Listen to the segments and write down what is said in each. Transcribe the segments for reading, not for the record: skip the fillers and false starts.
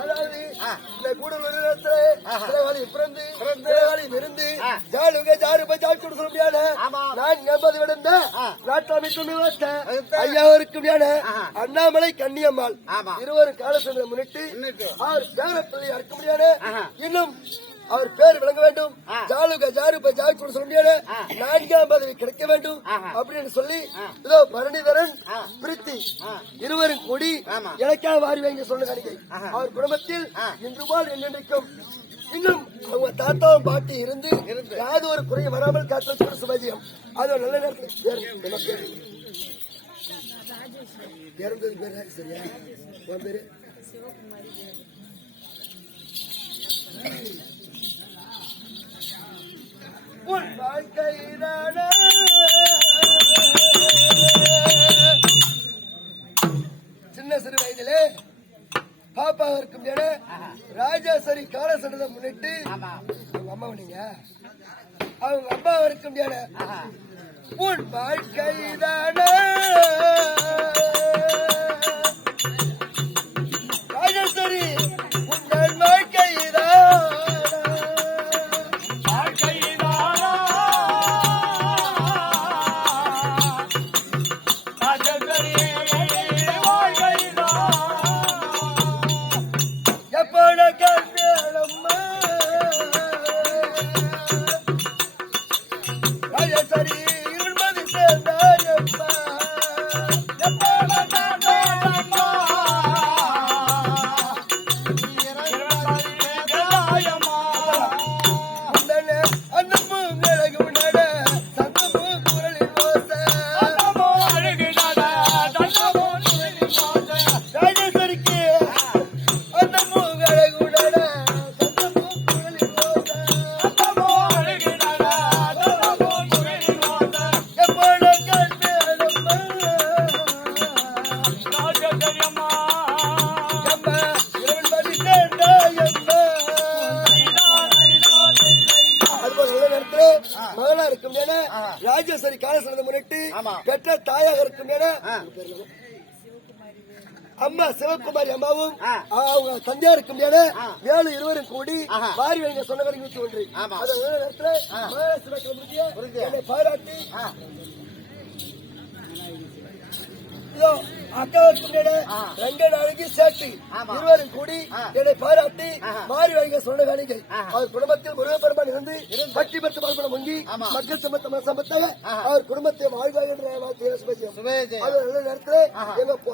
அதாவது இந்த கூடலூர் பிறந்து இருந்து ஜாலுக ஜாருப ஜாட்டு சொல்ல முடியாது. நான் 80 விடந்த நாட்டு அமைப்பு ஐயாவிற்கு அண்ணாமலை கன்னியம்மாள் இருவரும் காலசந்திர முன்னிட்டு அவர் பேரப்பிள்ளை அறுக்க முடியாது. இன்னும் அவர் பேர் விளங்க வேண்டும். ஜாலுக ஜாருப ஜாட்டு சொல்ல முடியாது. 4ஆம் பதவி கிடைக்க வேண்டும் அப்படின்னு சொல்லி இதோ பரணிதரன் பிரித்தி இருவரும் கூடி எனக்காக வாரி வாங்கி சொன்ன கணிகை. அவர் குடும்பத்தில் இன்று போல் என்றென்றைக்கும் இன்னும் அவங்க தாத்தாவும் பாட்டி இருந்து யாவது ஒரு குறைய வராமல் காத்து சுபாஜியம். அது நல்ல நேரத்தில் இறந்தது பேரு சரியா உன் பேரு உன் வாழ்க்கையிலான சின்ன சிறு வயதிலே பாப்பா இருக்கும் ராஜாசரி காலசனதை முன்னிட்டு அவங்க அம்மா நீங்க அவங்க அம்மா இருக்கும் உன் வாழ்க்கையிலான ராஜாசரி உங்கள் வாழ்க்கையிலான மகளா இருக்கும் ராஜேஸ்வரி காலசனதை முன்னிட்டு பெற்ற தாயாக இருக்கும் அம்மா சிவகுமாரி அம்மாவும் அவங்க தந்தையா இருக்கும் வேலு இருவரும் கூடி வாரி வைங்க சொன்ன வரைக்கும் ஒன்று என்னை பாராட்டி அக்காவுக்கு ரெண்டு நாளைக்கு சேர்த்து இருவரும் கூடி என்னை பாராட்டி மாறி வைங்க சொன்ன வேலைகள் அவர் குடும்பத்தில் முருகப்பெருமான் இருந்து பட்டி பத்து பால்படம் முங்கி மக்கள் சம்பத்தாக அவர் குடும்பத்தை வாழ்வாய் நல்ல நேரத்தில்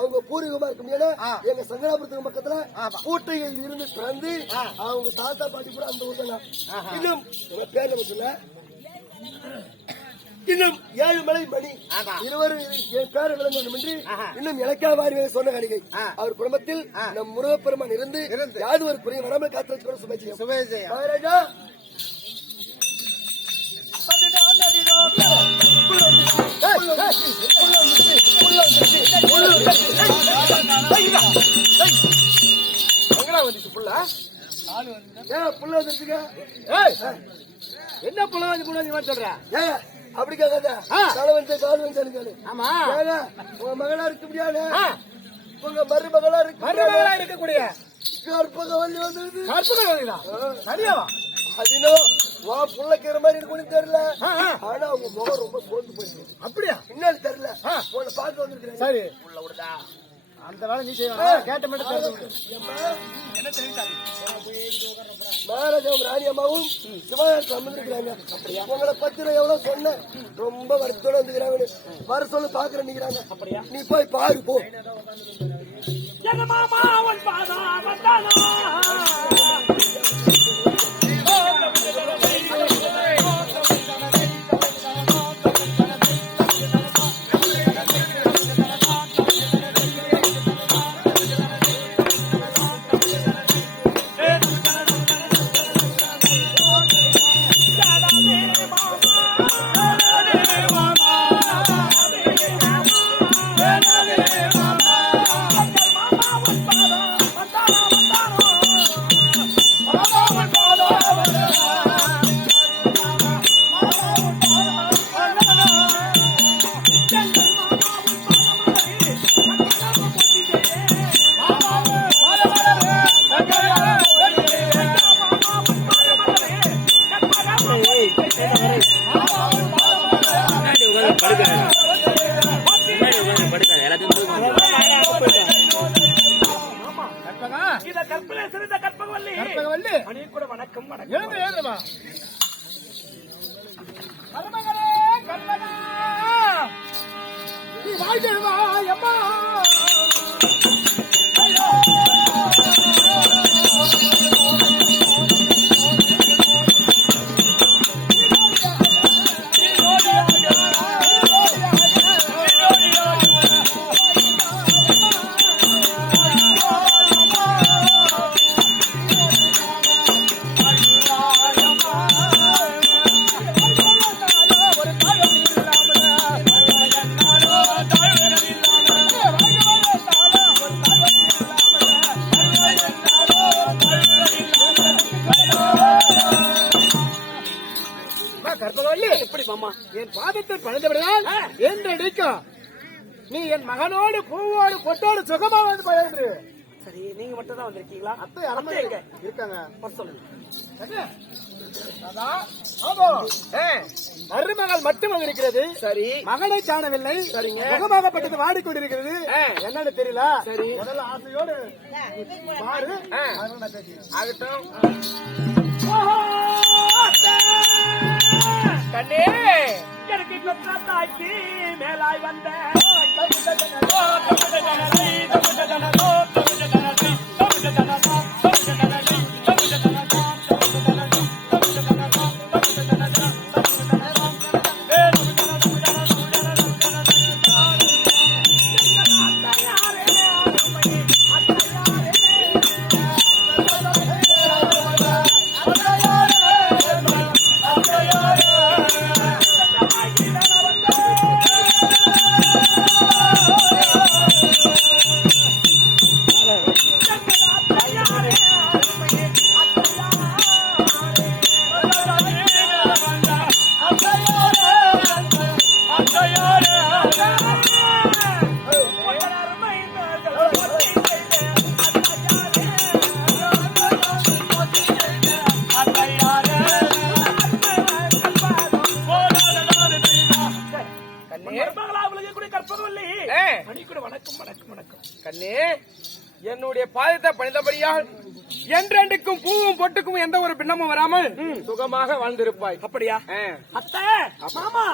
அவங்க பூர்வீகமா இருக்கும் எங்க சங்கராபுரத்துக்கு பக்கத்துல பூட்டையில் இருந்து பிறந்து அவங்க தாத்தா பாட்டி கூட அந்த ஊர்ல இன்னும் பேர் நம்ம சொல்ல இன்னும் 7 மலை மணி இருவரும் என் பேர விளங்க வேண்டும் என்று இன்னும் எனக்கா வாரி சொன்ன கணிகை அவர் குடும்பத்தில் நம் முருகப்பெருமான் இருந்து யாது ஒரு குறைய வராமல் காத்து சுபேஜயம் மகாராஜா புள்ள வந்துருச்சுங்க என்ன புள்ள வந்து சொல்ற அப்படி கேட்காத கால் வந்து ஆமா உங்க மகளா இருக்க முடியாது உங்க மருமகளா இருக்கக்கூடிய கற்பகவல்லி வந்து சரியாவா அது என்னவோ புள்ளைக்கிற மாதிரி இருக்குன்னு தெரியல ஆனா உங்க முகம் ரொம்ப சோர்ந்து போயிருக்கு அப்படியா இன்னும் தெரியல உன்னை பார்த்து வந்துருக்கேன் சரி உள்ள விடுதா அந்த வேலை நீ செய்யணும் கேட்ட மட்டும் என்ன தெரிவித்தாங்க மகாராஜாவும் ராணி அம்மாவும் சிவகாசி வந்திருக்கிறாங்க அப்படியா உங்களை பத்தி நான் எவ்வளவு சொன்னேன் ரொம்ப வருத்தோட வந்துக்கிறாங்க வர சொல்ல பாக்குறேன் நிக்கிறாங்க அப்படியா நீ போய் பாரு போ இத கற்பனை சிறந்த கற்பகவல்லி மணி கூட வணக்கம் வணக்கம். மருமகளே கற்பனா நீ வாழ்கிறவா அம்மா என் பாதத்தில் பணிந்தவிடால் என்று அடிக்கும் நீ என் மகனோடு பூவோடு பொட்டோடு சுகமா வந்து பழகு. சரி, நீங்க மட்டும் தான் வந்திருக்கீங்களா? அத்தை அரண்மனை இருக்காங்க. சொல்லுங்க. மருமகள் மட்டும் வந்திருக்கிறது. சரி, மகனை காணவில்லை. சரிங்க, முகமாகப்பட்டது வாடிக்கொண்டிருக்கிறது. என்னன்னு தெரியல. சரி, முதல்ல ஆசையோடு பாரு. ஆகட்டும். கண்ணே எனக்கு பெற்ற தாய்க்கு மேலாய் வந்த என்னுடைய பாதத்தை பணிந்தபடியால் என்றென்றைக்கும் பூவும் பொட்டுக்கும் எந்த ஒரு பின்னமும் வராமல் சுகமாக வாழ்ந்திருப்பாய். அப்படியா? அத்தை மாமா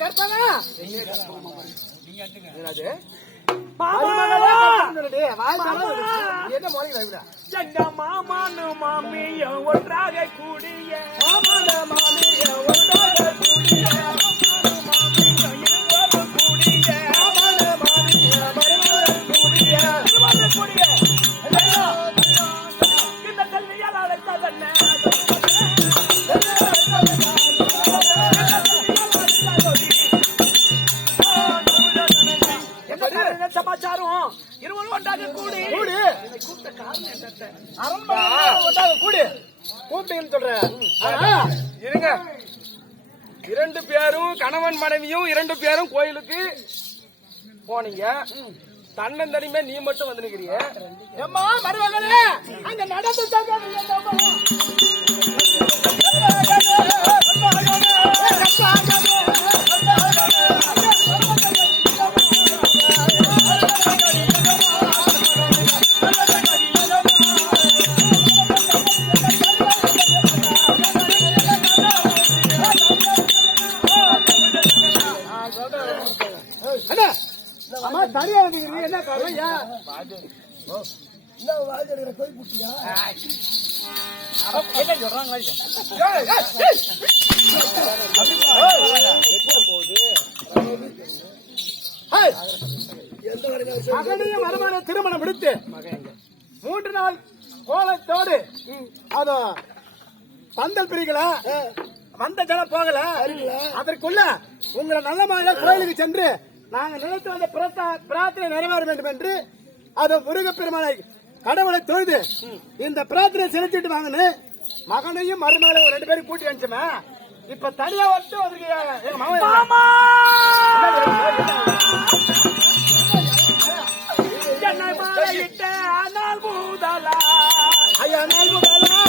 கற்பனா எங்க மாமானு மாமிய ஒன்றாக கூடிய இந்த கல்வியால் அழைத்ததென்ன சமாச்சாரம் இருவரும் ஒன்றாக கூடி கூப்பிட்ட காரணம் என்ன? கூப்பிட்டேன்னு சொல்றேன். இருங்க, 2 பேரும் கணவன் மனைவியும் 2 பேரும் கோயிலுக்கு போனீங்க. தன்னந்தனிமே நீ மட்டும் வந்து நிக்கிறிய. ஏம்மா மருமகளே, அங்க நடந்து தனியா வந்துக்கிறீங்க. என்ன காரணம்? கோயில் குட்டியா என்ன சொல்றாங்க? மகனையும் மருமகனை திருமணம் முடித்து 3 நாள் கோலத்தோடு அதோ பந்தல் பிரிக்கல, வந்த ஜனம் போகல. அதற்குள்ள உங்களை நல்ல மழை கோயிலுக்கு சென்று நாங்கள் நினைத்து வந்த பிரார்த்தனை நிறைவேற வேண்டும் என்று அது முருகப்பெருமானை கடவுளை தொழுது இந்த பிரார்த்தனை செலுத்திட்டு வாங்கன்னு மகனையும் மருமகளையும் 2 பேரும் கூட்டி அனுப்பிச்சுமே. இப்ப தனியா வந்து ஐயா நாள் முதலா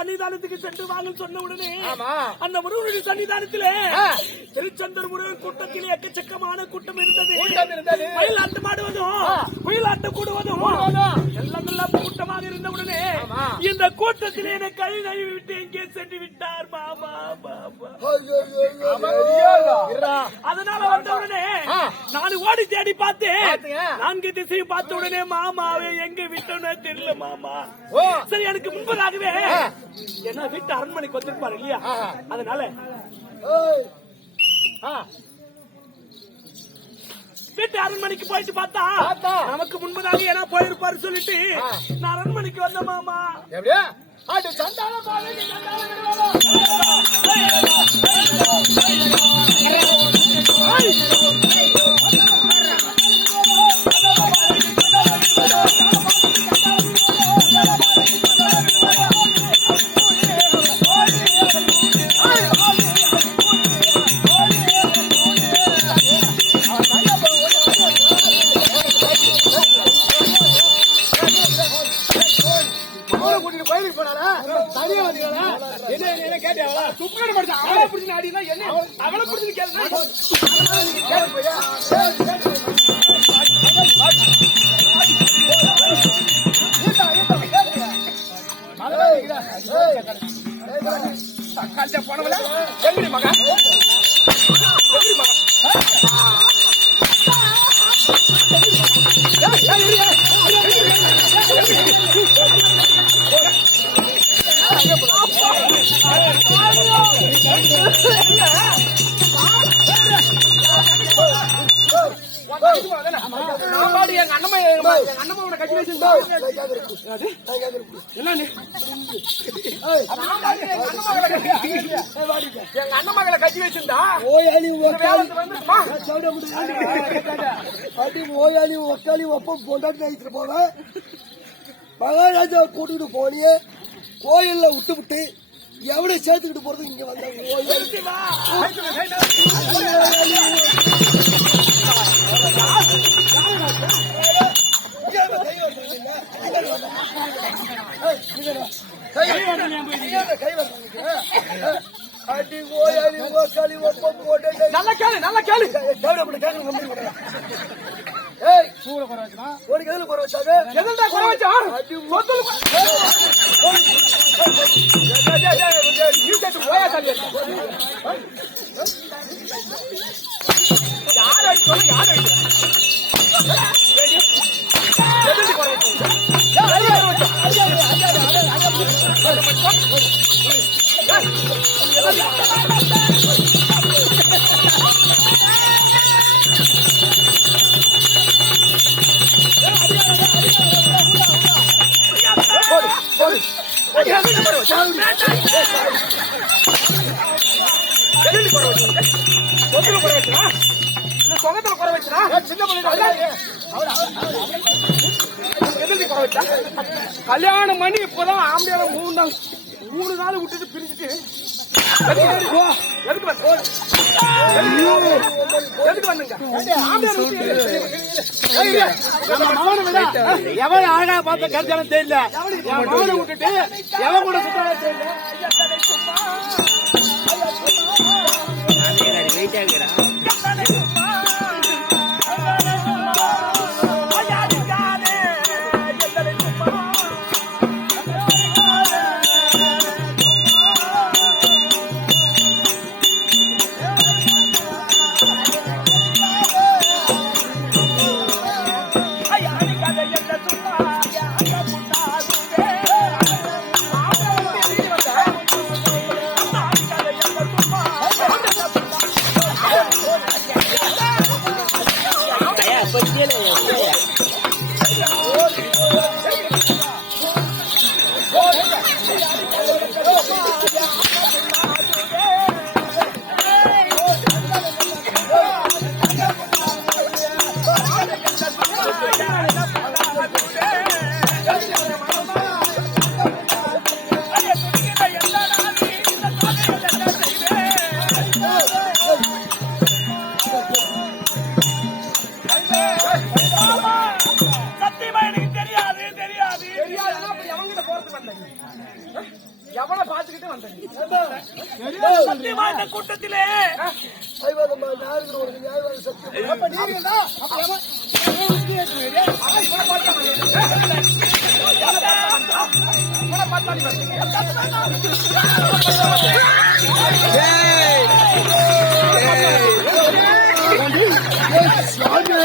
சன்னிதானத்துக்கு சென்று வாங்க சொன்ன உடனே அந்த முருகனுடைய சன்னிதானத்திலே திருச்செந்தூர் முருகன் கூட்டத்திலே எக்கச்சக்கமான கூட்டம் இருந்தது. மயிலாட்டம் ஆடுவதும் குயிலாட்டம் கூடுவதும் எல்லாம் கூட்டமாக இருந்த உடனே இந்த கூட்டத்திலே என்னை கை நழுவி விட்டு எங்கே சென்று விட்டார் மாமா. அதனால வந்த உடனே நான் ஓடி தேடி பார்த்தேன். 4 திசையும் பார்த்த உடனே மாமாவே எங்க விட்டோன்னு தெரியல மாமா. சரி, எனக்கு முன்பதாகவே என்ன வீட்டு அரண்மனைக்கு வந்திருப்பாரு இல்லையா, அதனால வீட்டு அரண்மனைக்கு போயிட்டு பார்த்தா நமக்கு முன்பதாக ஏன்னா போயிருப்பாரு சொல்லிட்டு நான் அரண்மனைக்கு வந்த மாமா. அது சந்தான பாலகி எங்க அண்ணன் மகளை கட்டி வச்சிருந்தா ஓயாளி ஒக்காளி ஒப்பம் பொண்டாட்டி நினைச்சிட்டு போன மகாராஜா கூட்டிட்டு போனியே கோயில்ல விட்டு விட்டு எவனை சேர்த்துக்கிட்டு போறது இங்க வந்தாங்க. அடி ஓயாளி ஒக்காளி ஒப்பம் போட்டு நல்ல கேளு ஒரு எதுல குறை வச்சாங்க? எதுல குறை வச்சா? கல்யாணம் பண்ணி இப்பதான் ஆம்பளையால 3 நாள் விட்டுட்டு பிரிச்சுட்டு எவன் அழகா பார்த்த கல்யாணம் தெரியல, மகனை விட்டுட்டு எவன் கூட சுத்தால தெரியல. அந்த கூட்டத்திலே ஐவாதம்மா யாருக்கு உனக்கு நியாயவாத சக்தி அப்ப நீங்க தான் அப்ப எவன் சுவாமி